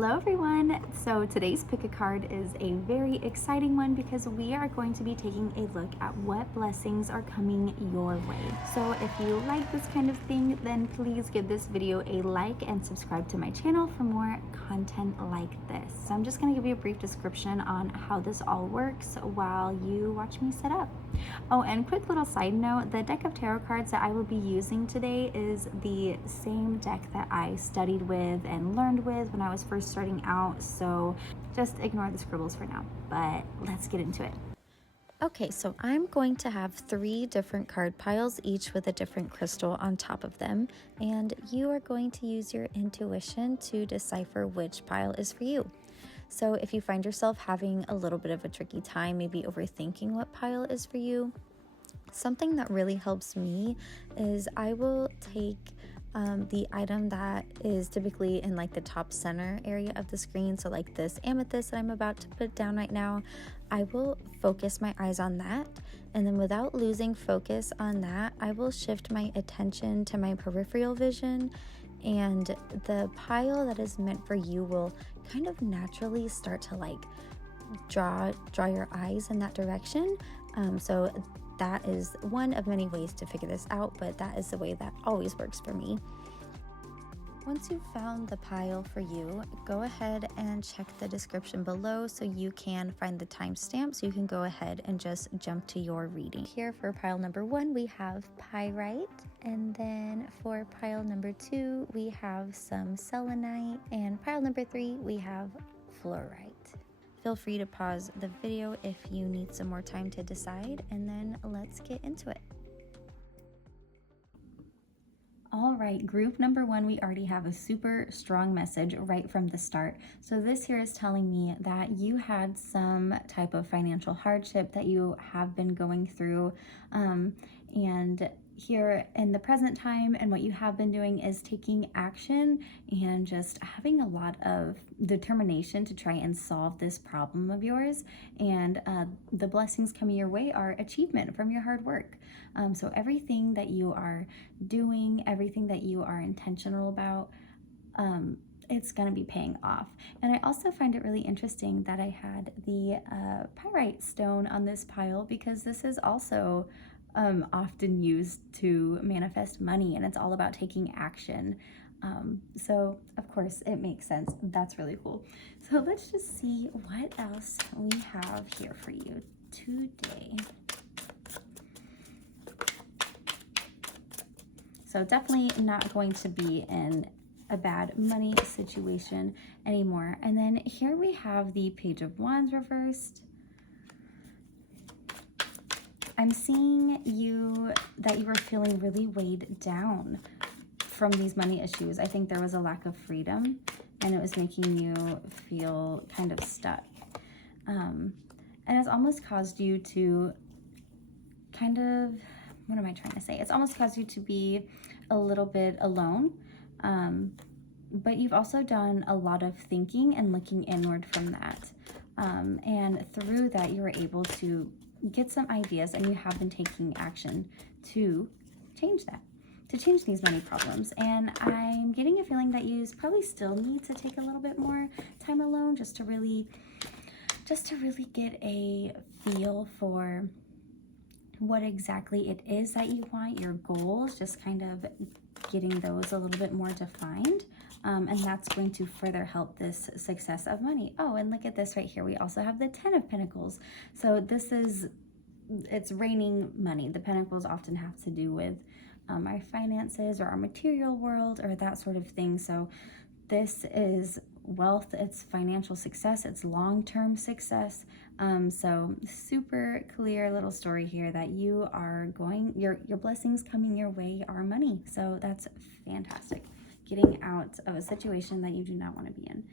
Hello everyone! So today's pick a card is a very exciting one because we are going to be taking a look at what blessings are coming your way. So if you like this kind of thing, then please give this video a like and subscribe to my channel for more content like this. So I'm just going to give you a brief description on how this all works while you watch me set up. Oh, and quick little side note, the deck of tarot cards that I will be using today is the same deck that I studied with and learned with when I was first starting out, so just ignore the scribbles for now, but let's get into it. Okay, so I'm going to have 3 different card piles, each with a different crystal on top of them, and you are going to use your intuition to decipher which pile is for you. So if you find yourself having a little bit of a tricky time, maybe overthinking what pile is for you, something that really helps me is I will take the item that is typically in like the top center area of the screen. So like this amethyst that I'm about to put down right now, I will focus my eyes on that. And then without losing focus on that, I will shift my attention to my peripheral vision, and the pile that is meant for you will kind of naturally start to like draw your eyes in that direction. So that is one of many ways to figure this out, but that is the way that always works for me. Once you've found the pile for you, go ahead and check the description below so you can find the timestamp, so you can go ahead and just jump to your reading. Here for pile number 1, we have pyrite, and then for pile number 2, we have some selenite, and pile number 3, we have fluorite. Feel free to pause the video if you need some more time to decide, and then let's get into it. All right, group number 1, we already have a super strong message right from the start. So this here is telling me that you had some type of financial hardship that you have been going through, and here in the present time, and what you have been doing is taking action and just having a lot of determination to try and solve this problem of yours. And the blessings coming your way are achievement from your hard work. So everything that you are doing, everything that you are intentional about, it's going to be paying off. And I also find it really interesting that I had the pyrite stone on this pile, because this is also often used to manifest money, and it's all about taking action. So of course it makes sense. That's really cool. So let's just see what else we have here for you today. So definitely not going to be in a bad money situation anymore. And then here we have the Page of Wands reversed. I'm seeing that you were feeling really weighed down from these money issues. I think there was a lack of freedom, and it was making you feel kind of stuck. And it's almost caused you to kind of, what am I trying to say? It's almost caused you to be a little bit alone. But you've also done a lot of thinking and looking inward from that. And through that, you were able to get some ideas, and you have been taking action to change that, to change these money problems. And I'm getting a feeling that you probably still need to take a little bit more time alone just to really get a feel for what exactly it is that you want, your goals, just kind of getting those a little bit more defined. And that's going to further help this success of money. Oh, and look at this right here. We also have the 10 of Pentacles. So it's raining money. The Pentacles often have to do with our finances or our material world or that sort of thing. So this is wealth, it's financial success, it's long-term success. So super clear little story here that you are your blessings coming your way are money. So that's fantastic. Getting out of a situation that you do not want to be in.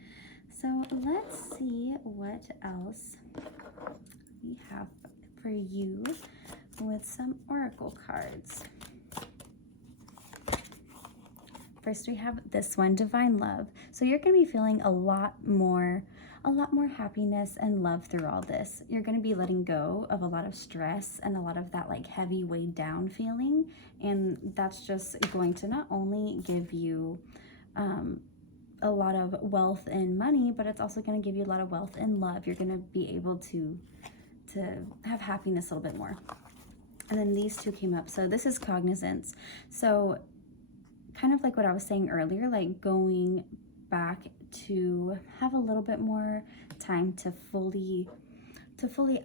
So let's see what else we have for you with some oracle cards. First, we have this one, Divine Love. So you're going to be feeling a lot more happiness and love through all this. You're going to be letting go of a lot of stress and a lot of that like heavy weighed down feeling. And that's just going to not only give you a lot of wealth and money, but it's also going to give you a lot of wealth and love. You're going to be able to have happiness a little bit more. And then these two came up. So this is cognizance. So kind of like what I was saying earlier, like going back to have a little bit more time to fully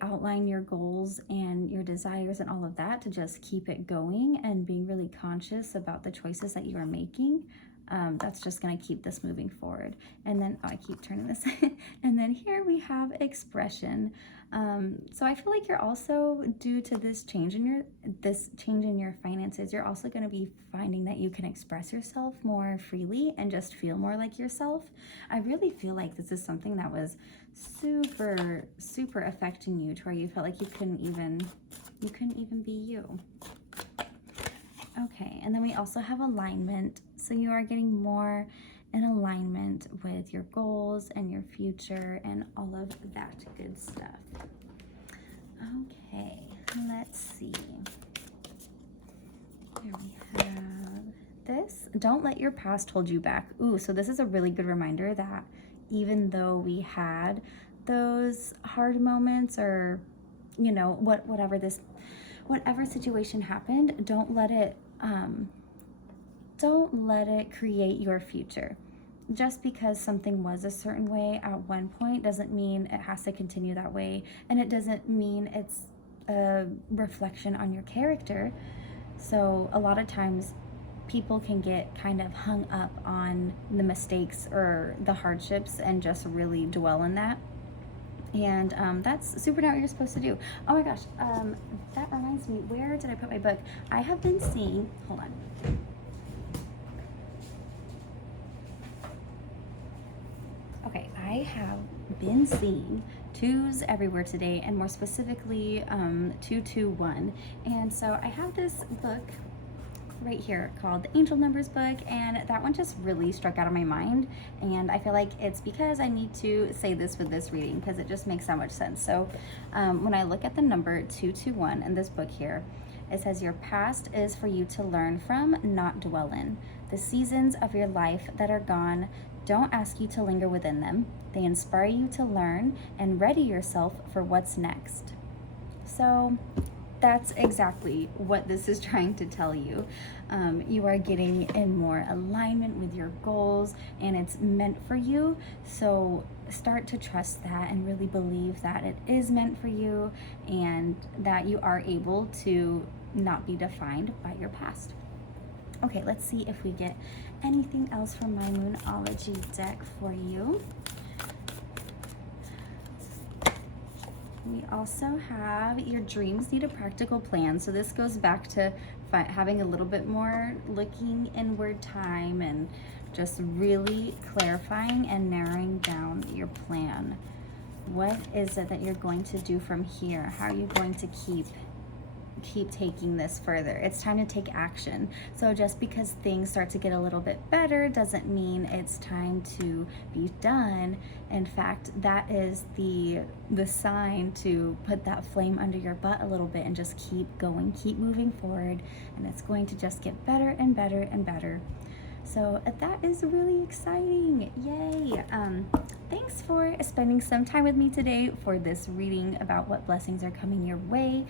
outline your goals and your desires and all of that, to just keep it going and being really conscious about the choices that you are making. That's just going to keep this moving forward. And then, oh, I keep turning this. And then here we have expression. So I feel like you're also, due to this change in your finances, you're also going to be finding that you can express yourself more freely and just feel more like yourself. I really feel like this is something that was super affecting you, to where you felt like you couldn't even be you. Okay, and then we also have alignment. So you are getting more in alignment with your goals and your future and all of that good stuff. Okay, let's see. Here we have this. Don't let your past hold you back. Ooh, so this is a really good reminder that even though we had those hard moments, or, you know, whatever situation happened, don't let it create your future. Just because something was a certain way at one point doesn't mean it has to continue that way, and it doesn't mean it's a reflection on your character. So a lot of times people can get kind of hung up on the mistakes or the hardships and just really dwell in that. And that's super not what you're supposed to do. Oh my gosh, that reminds me, where did I put my book? I have been seeing, hold on. Okay, I have been seeing twos everywhere today, and more specifically 221. And so I have this book right here called the Angel Numbers book, and that one just really struck out of my mind, and I feel like it's because I need to say this with this reading, because it just makes so much sense. So when I look at the number 221 in this book here, it says your past is for you to learn from, not dwell in. The seasons of your life that are gone don't ask you to linger within them. They inspire you to learn and ready yourself for what's next. So that's exactly what this is trying to tell you. You are getting in more alignment with your goals, and it's meant for you. So start to trust that and really believe that it is meant for you, and that you are able to not be defined by your past. Okay, let's see if we get anything else from my Moonology deck for you. We also have your dreams need a practical plan. So this goes back to having a little bit more looking inward time and just really clarifying and narrowing down your plan. What is it that you're going to do from here? How are you going to keep taking this further? It's time to take action. So just because things start to get a little bit better doesn't mean it's time to be done. In fact, that is the sign to put that flame under your butt a little bit and just keep going, keep moving forward, and it's going to just get better and better and better. So that is really exciting. Yay. Thanks for spending some time with me today for this reading about what blessings are coming your way.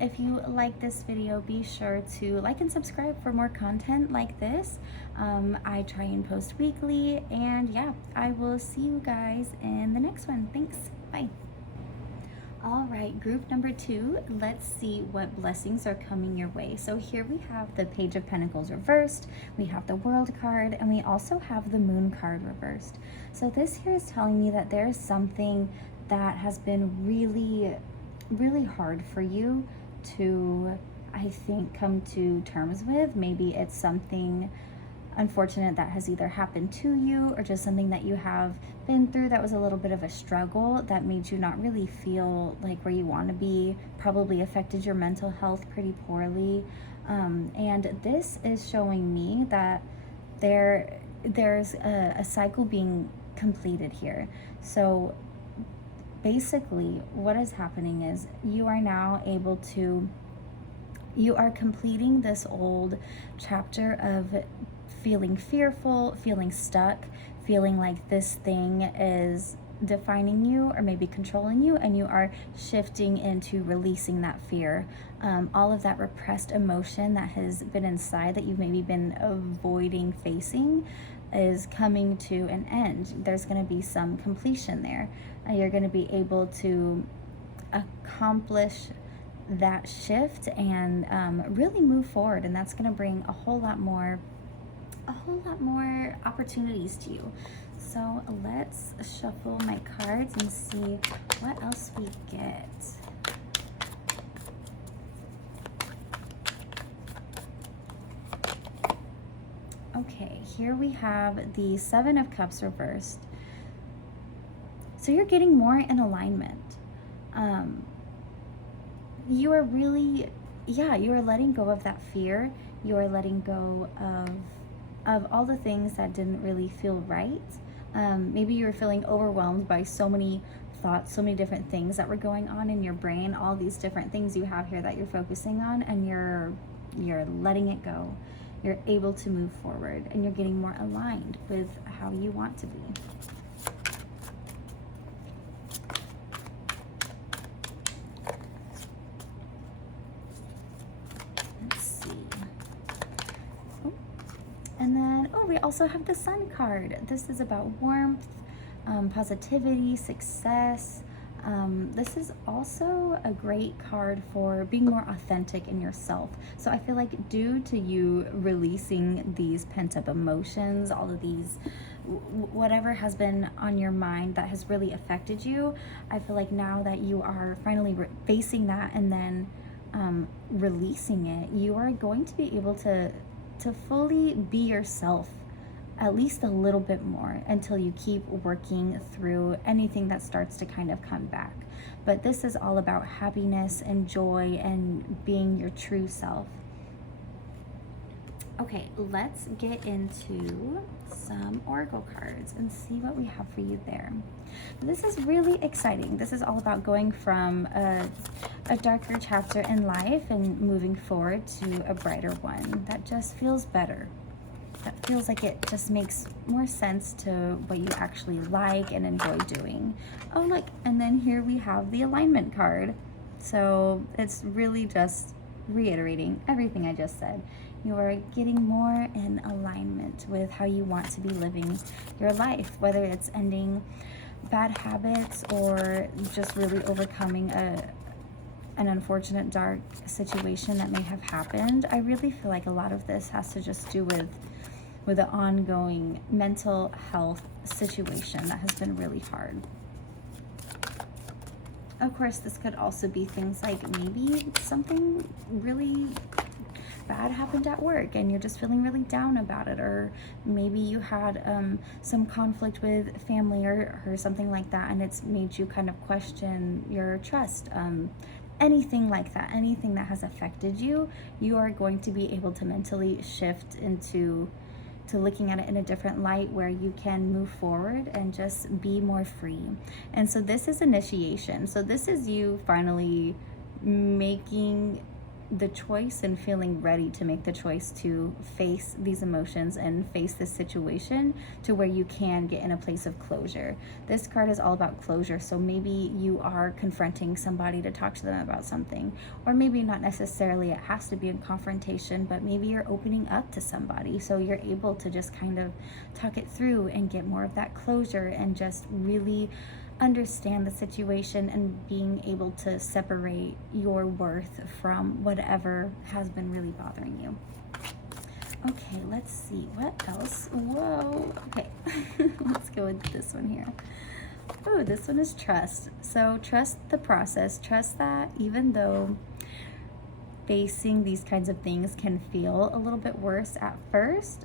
If you like this video, be sure to like and subscribe for more content like this. I try and post weekly, and yeah, I will see you guys in the next one. Thanks. Bye. All right, group number 2, let's see what blessings are coming your way. So here we have the Page of Pentacles reversed, we have the World card, and we also have the Moon card reversed. So this here is telling me that there's something that has been really hard for you to, I think, come to terms with. Maybe it's something unfortunate that has either happened to you, or just something that you have been through that was a little bit of a struggle that made you not really feel like where you want to be, probably affected your mental health pretty poorly. And this is showing me that there's a cycle being completed here. So basically what is happening is you are now able to, you are completing this old chapter of feeling fearful, feeling stuck, feeling like this thing is defining you or maybe controlling you, and you are shifting into releasing that fear. All of that repressed emotion that has been inside that you've maybe been avoiding facing is coming to an end. There's going to be some completion there. You're going to be able to accomplish that shift and really move forward, and that's going to bring a whole lot more opportunities to you. So let's shuffle my cards and see what else we get. Okay, here we have the Seven of Cups reversed. So you're getting more in alignment. You are really, you are letting go of that fear. You are letting go of all the things that didn't really feel right. Maybe you were feeling overwhelmed by so many thoughts, so many different things that were going on in your brain, all these different things you have here that you're focusing on, and you're letting it go. You're able to move forward, and you're getting more aligned with how you want to be. And then, we also have the Sun card. This is about warmth, positivity, success. This is also a great card for being more authentic in yourself. So I feel like due to you releasing these pent-up emotions, all of these, whatever has been on your mind that has really affected you, I feel like now that you are finally facing that and then releasing it, you are going to be able to fully be yourself at least a little bit more until you keep working through anything that starts to kind of come back. But this is all about happiness and joy and being your true self. Okay, let's get into some oracle cards and see what we have for you there. This is really exciting. This is all about going from a darker chapter in life and moving forward to a brighter one that just feels better. That feels like it just makes more sense to what you actually like and enjoy doing. Oh, look, and then here we have the alignment card. So it's really just reiterating everything I just said. You are getting more in alignment with how you want to be living your life, whether it's ending bad habits or just really overcoming an unfortunate dark situation that may have happened. I really feel like a lot of this has to just do with an ongoing mental health situation that has been really hard. Of course, this could also be things like maybe something really bad happened at work and you're just feeling really down about it, or maybe you had some conflict with family or something like that, and it's made you kind of question your trust. Anything like that, anything that has affected you, you are going to be able to mentally shift into looking at it in a different light where you can move forward and just be more free. And so this is initiation. So this is you finally making the choice and feeling ready to make the choice to face these emotions and face this situation to where you can get in a place of closure. This card is all about closure. So maybe you are confronting somebody to talk to them about something, or maybe not necessarily it has to be a confrontation, but maybe you're opening up to somebody so you're able to just kind of talk it through and get more of that closure and just really understand the situation and being able to separate your worth from whatever has been really bothering you. Okay, let's see what else. Whoa, okay. Let's go with this one here. Oh, this one is trust. So trust the process. Trust that even though facing these kinds of things can feel a little bit worse at first,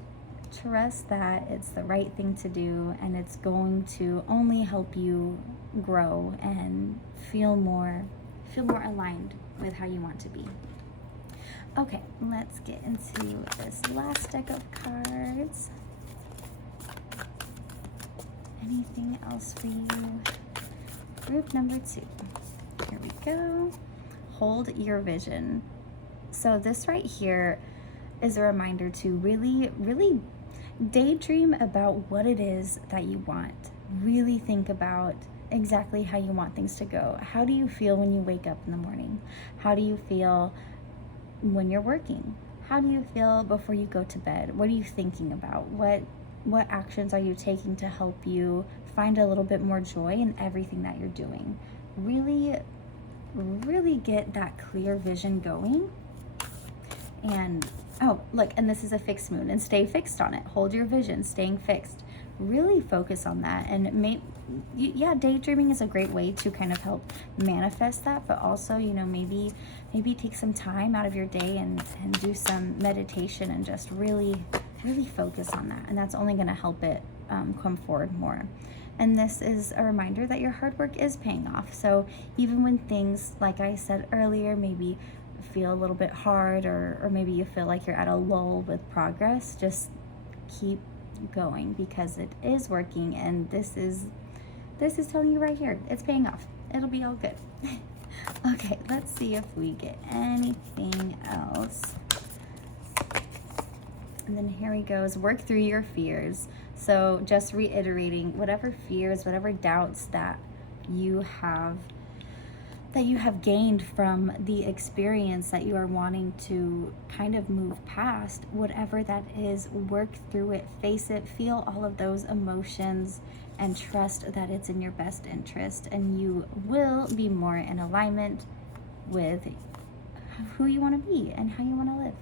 trust that it's the right thing to do and it's going to only help you grow and feel more aligned with how you want to be. Okay, let's get into this last deck of cards. Anything else for you? Group number 2. Here we go. Hold your vision. So this right here is a reminder to really Daydream about what it is that you want. Really think about exactly how you want things to go. How do you feel when you wake up in the morning? How do you feel when you're working? How do you feel before you go to bed? What are you thinking about? What actions are you taking to help you find a little bit more joy in everything that you're doing? Really get that clear vision going. And oh, look, and this is a fixed moon, and stay fixed on it. Hold your vision, staying fixed. Really focus on that. And yeah, daydreaming is a great way to kind of help manifest that, but also, you know, maybe take some time out of your day and do some meditation and just really focus on that. And that's only going to help it come forward more. And this is a reminder that your hard work is paying off. So even when things, like I said earlier, maybe feel a little bit hard, or maybe you feel like you're at a lull with progress, just keep going, because it is working, and this is telling you right here, it's paying off. It'll be all good. Okay, let's see if we get anything else. And then here he goes, work through your fears. So just reiterating, whatever fears, whatever doubts that you have gained from the experience that you are wanting to kind of move past, whatever that is, work through it, face it, feel all of those emotions, and trust that it's in your best interest, and you will be more in alignment with who you want to be and how you want to live.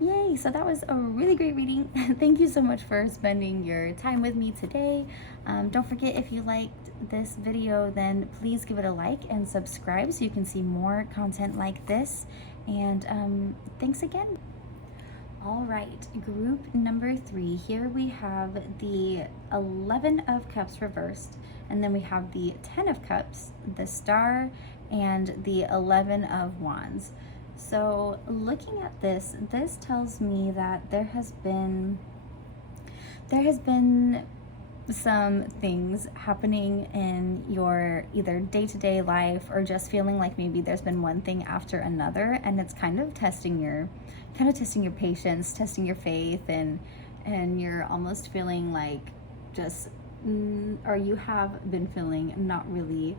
Yay! So that was a really great reading. Thank you so much for spending your time with me today. Don't forget, if you liked this video, then please give it a like and subscribe so you can see more content like this. And thanks again. All right, group number 3. Here we have the 11 of Cups reversed, and then we have the 10 of Cups, the Star, and the 11 of Wands. So looking at this tells me that there has been some things happening in your either day-to-day life, or just feeling like maybe there's been one thing after another, and it's kind of testing your patience, testing your faith, and you're almost feeling like or you have been feeling not really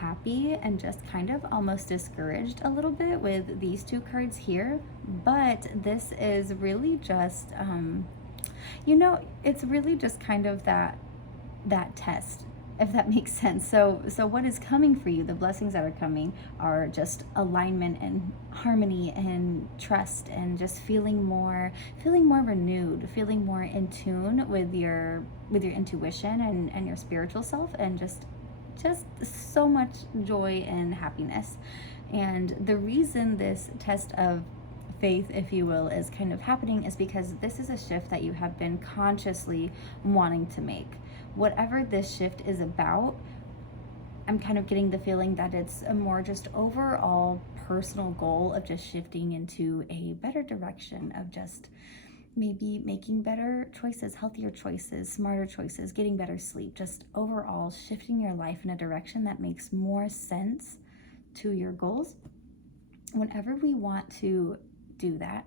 happy and just kind of almost discouraged a little bit with these 2 cards here. But this is really just it's really just kind of that test, if that makes sense. So what is coming for you, the blessings that are coming, are just alignment and harmony and trust, and just feeling more renewed, feeling more in tune with your intuition and your spiritual self, and just so much joy and happiness. And the reason this test of faith, if you will, is kind of happening is because this is a shift that you have been consciously wanting to make. Whatever this shift is about, I'm kind of getting the feeling that it's a more just overall personal goal of just shifting into a better direction, of just maybe making better choices, healthier choices, smarter choices, getting better sleep, just overall shifting your life in a direction that makes more sense to your goals. Whenever we want to do that,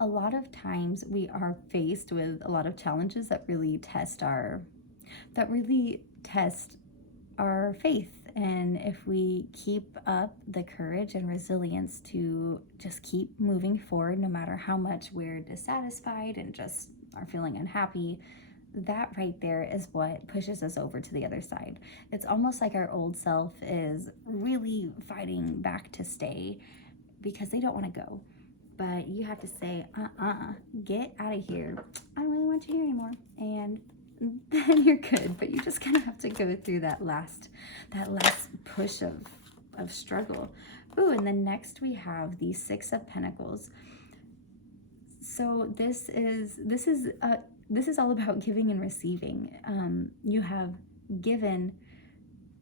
a lot of times we are faced with a lot of challenges that really test our faith. And if we keep up the courage and resilience to just keep moving forward, no matter how much we're dissatisfied and just are feeling unhappy, that right there is what pushes us over to the other side. It's almost like our old self is really fighting back to stay because they don't want to go. But you have to say, get out of here. I don't really want you here anymore. And then you're good. But you just kind of have to go through that last push of struggle. Ooh, and then next we have the 6 of Pentacles. So this is all about giving and receiving. You have given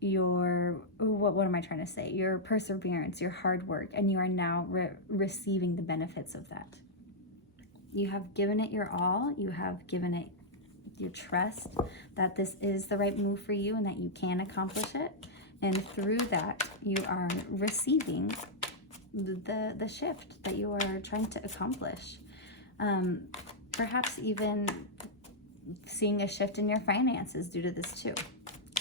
your, what am I trying to say? Your perseverance, your hard work, and you are now receiving the benefits of that. You have given it your all. You have given it your trust that this is the right move for you and that you can accomplish it. And through that, you are receiving the shift that you are trying to accomplish. Perhaps even seeing a shift in your finances due to this too,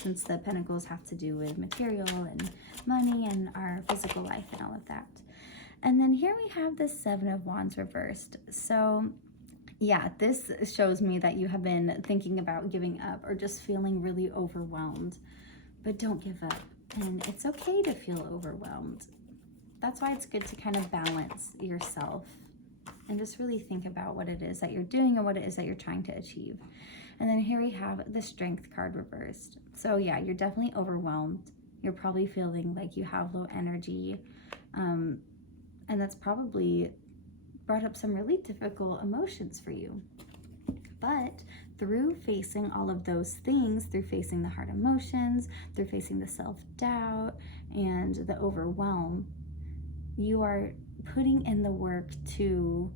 since the Pentacles have to do with material and money and our physical life and all of that. And then here we have the Seven of Wands reversed. So yeah, this shows me that you have been thinking about giving up or just feeling really overwhelmed, but don't give up. And it's okay to feel overwhelmed. That's why it's good to kind of balance yourself and just really think about what it is that you're doing and what it is that you're trying to achieve. And then here we have the Strength card reversed. So yeah, you're definitely overwhelmed. You're probably feeling like you have low energy. And that's probably brought up some really difficult emotions for you. But through facing all of those things, through facing the hard emotions, through facing the self-doubt and the overwhelm, you are putting in the work to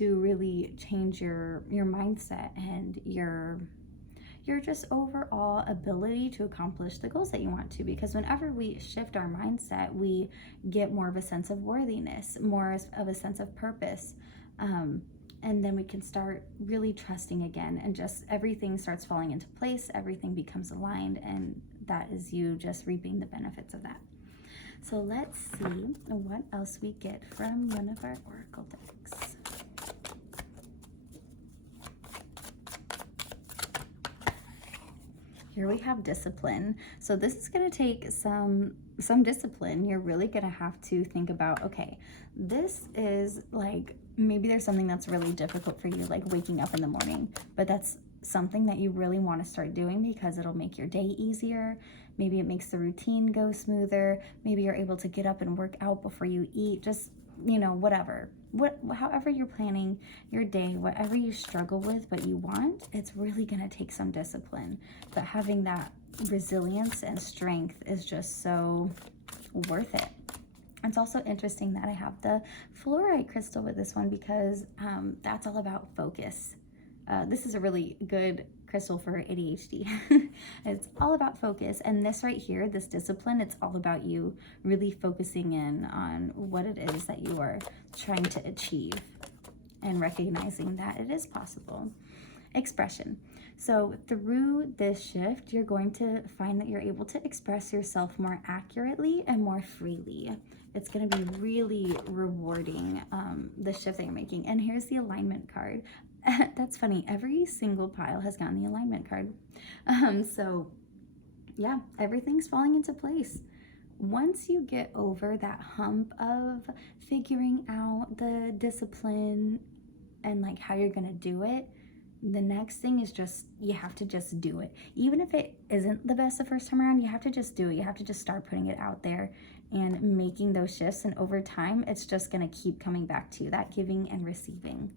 really change your mindset and your just overall ability to accomplish the goals that you want to. Because whenever we shift our mindset, we get more of a sense of worthiness, more of a sense of purpose, and then we can start really trusting again, and just everything starts falling into place, everything becomes aligned, and that is you just reaping the benefits of that. So let's see what else we get from one of our oracle decks. Here we have discipline. So this is going to take some discipline. You're really going to have to think about, okay, this is like, maybe there's something that's really difficult for you, like waking up in the morning, but that's something that you really want to start doing because it'll make your day easier. Maybe it makes the routine go smoother. Maybe you're able to get up and work out before you eat. Just, you know, whatever. However you're planning your day, whatever you struggle with, but you want, it's really going to take some discipline. But having that resilience and strength is just so worth it. It's also interesting that I have the fluorite crystal with this one because that's all about focus. This is a really good crystal for ADHD. It's all about focus. And this right here, this discipline, it's all about you really focusing in on what it is that you are trying to achieve and recognizing that it is possible. Expression. So through this shift, you're going to find that you're able to express yourself more accurately and more freely. It's going to be really rewarding, the shift that you're making. And here's the alignment card. That's funny. Every single pile has gotten the alignment card. So yeah, everything's falling into place. Once you get over that hump of figuring out the discipline and like how you're going to do it, the next thing is just, you have to just do it. Even if it isn't the best the first time around, you have to just do it. You have to just start putting it out there and making those shifts. And over time, it's just going to keep coming back to you, that giving and receiving.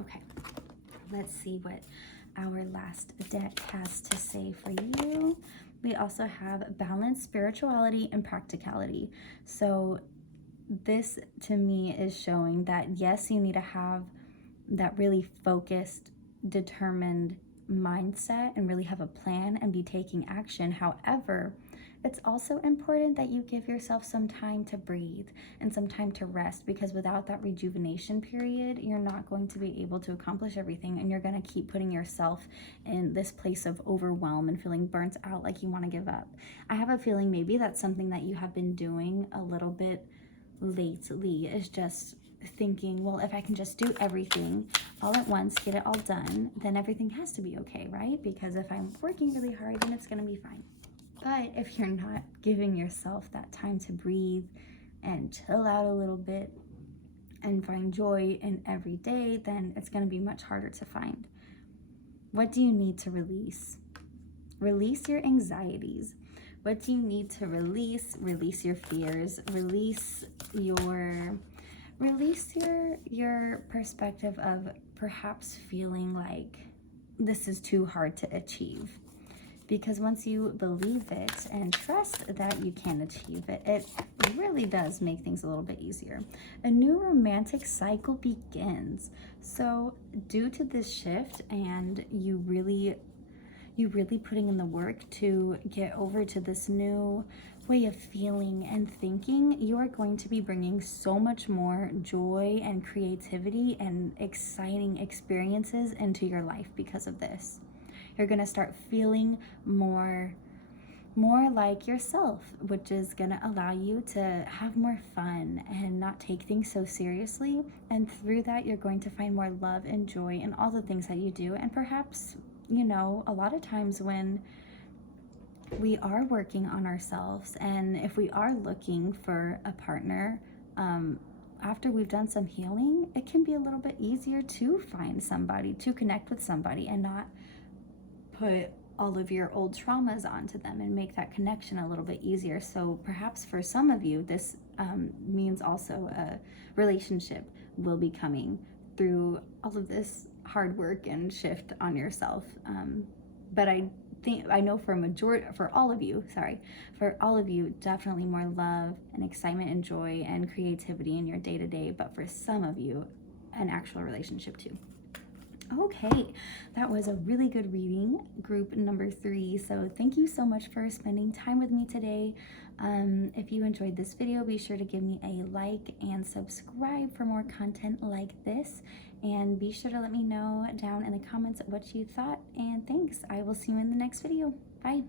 Okay, let's see what our last deck has to say for you. We also have balance, spirituality, and practicality. So this to me is showing that yes, you need to have that really focused, determined mindset and really have a plan and be taking action. However, it's also important that you give yourself some time to breathe and some time to rest, because without that rejuvenation period, you're not going to be able to accomplish everything, and you're going to keep putting yourself in this place of overwhelm and feeling burnt out, like you want to give up. I have a feeling maybe that's something that you have been doing a little bit lately, is just thinking, well, if I can just do everything all at once, get it all done, then everything has to be okay, right? Because if I'm working really hard, then it's going to be fine. But if you're not giving yourself that time to breathe and chill out a little bit and find joy in every day, then it's going to be much harder to find. What do you need to release? Release your anxieties. What do you need to release? Release your fears. Release your perspective of perhaps feeling like this is too hard to achieve. Because once you believe it and trust that you can achieve it, it really does make things a little bit easier. A new romantic cycle begins. So due to this shift and you really putting in the work to get over to this new way of feeling and thinking, you are going to be bringing so much more joy and creativity and exciting experiences into your life because of this. You're going to start feeling more like yourself, which is going to allow you to have more fun and not take things so seriously. And through that, you're going to find more love and joy in all the things that you do. And perhaps, a lot of times when we are working on ourselves and if we are looking for a partner, after we've done some healing, it can be a little bit easier to find somebody, to connect with somebody, and not put all of your old traumas onto them, and make that connection a little bit easier. So perhaps for some of you, this means also a relationship will be coming through all of this hard work and shift on yourself. But I know for all of you, definitely more love and excitement and joy and creativity in your day-to-day, but for some of you, an actual relationship too. Okay, that was a really good reading, group number 3. So thank you so much for spending time with me today. If you enjoyed this video, be sure to give me a like and subscribe for more content like this. And be sure to let me know down in the comments what you thought. And thanks. I will see you in the next video. Bye.